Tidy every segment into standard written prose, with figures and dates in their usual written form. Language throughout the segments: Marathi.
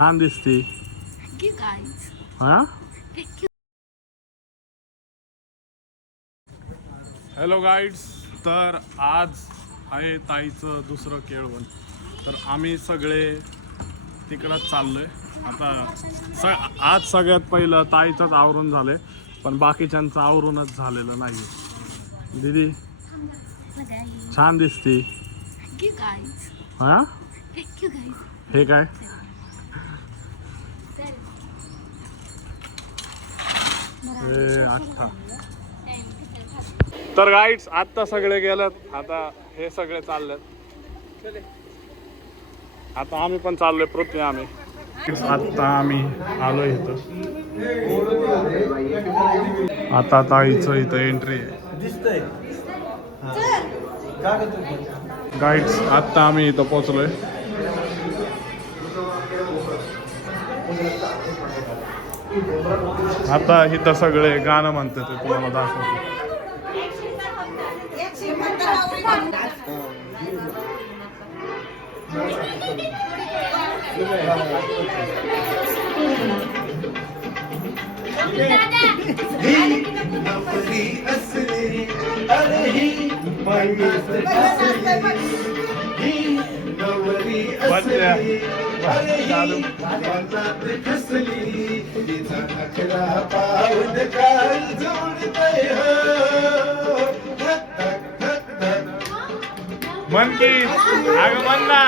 छान दिसते. हा हॅलो गाईड्स, तर आज आहे ताईचं दुसरं केळवण. तर आम्ही सगळे तिकडंच चाललोय आता. आज सगळ्यात पहिलं ताईचंच आवरून झालंय, पण बाकीच्यांचं आवरूनच झालेलं नाही. दीदी छान दिसते. हा हे काय अच्छा. तर गाईड्स आता सगळे गेलेत, आता हे सगळे चाललेत. आता आम्ही पण चाललोय पृथ्वी. आता आम्ही आलो इथं. आता ताईचं इथं एंट्री आहे. गाईड्स आता आम्ही इथं पोहोचलोय. आता इथं सगळे गाणं म्हणतात, ते तुम्हाला दाखवतो. मन की अगं मन ना.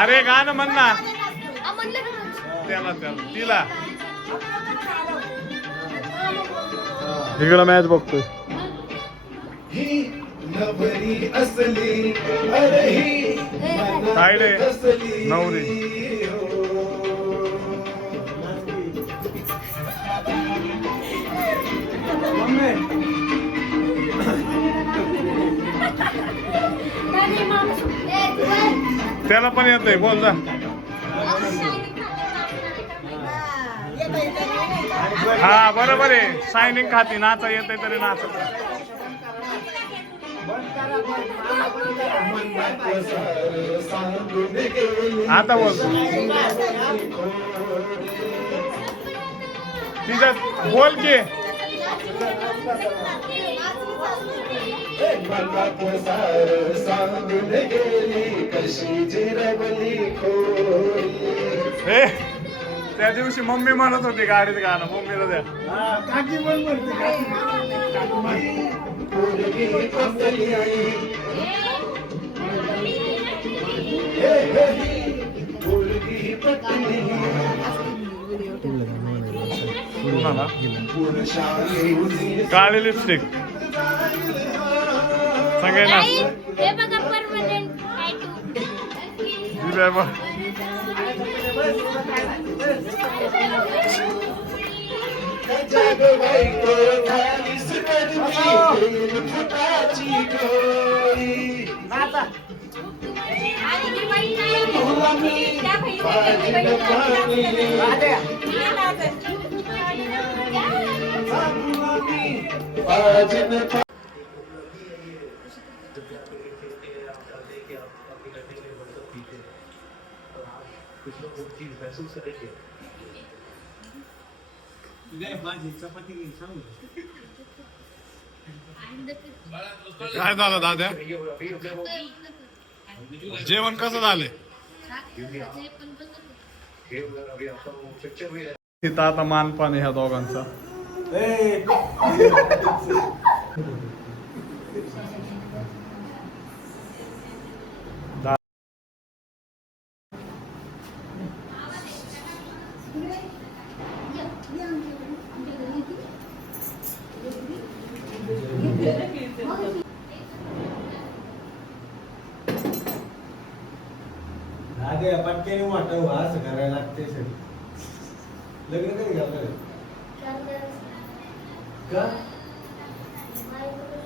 अरे गाणं म्हण ना. त्याला तिला इकडं मॅच बघतोय. काय रे नवरी. त्याला पण येत नाही, बोल जा. हा बरोबर आहे, शायनिंग खाती. नाचा येते तरी नाचत. आता बोल तिच्यात बोल की. त्या दिवशी मम्मी म्हणत होती गाडीत गाणं, मम्मीला द्या. काळी लिपस्टिक सगळ्यांना. काय झालं दादा, जेवण कसं झालंय? तिथं आता मानपान ह्या दोघांचा. पटक्याने वाटावं असं करायला लागते. सगळं लग्न कधी घालणार का?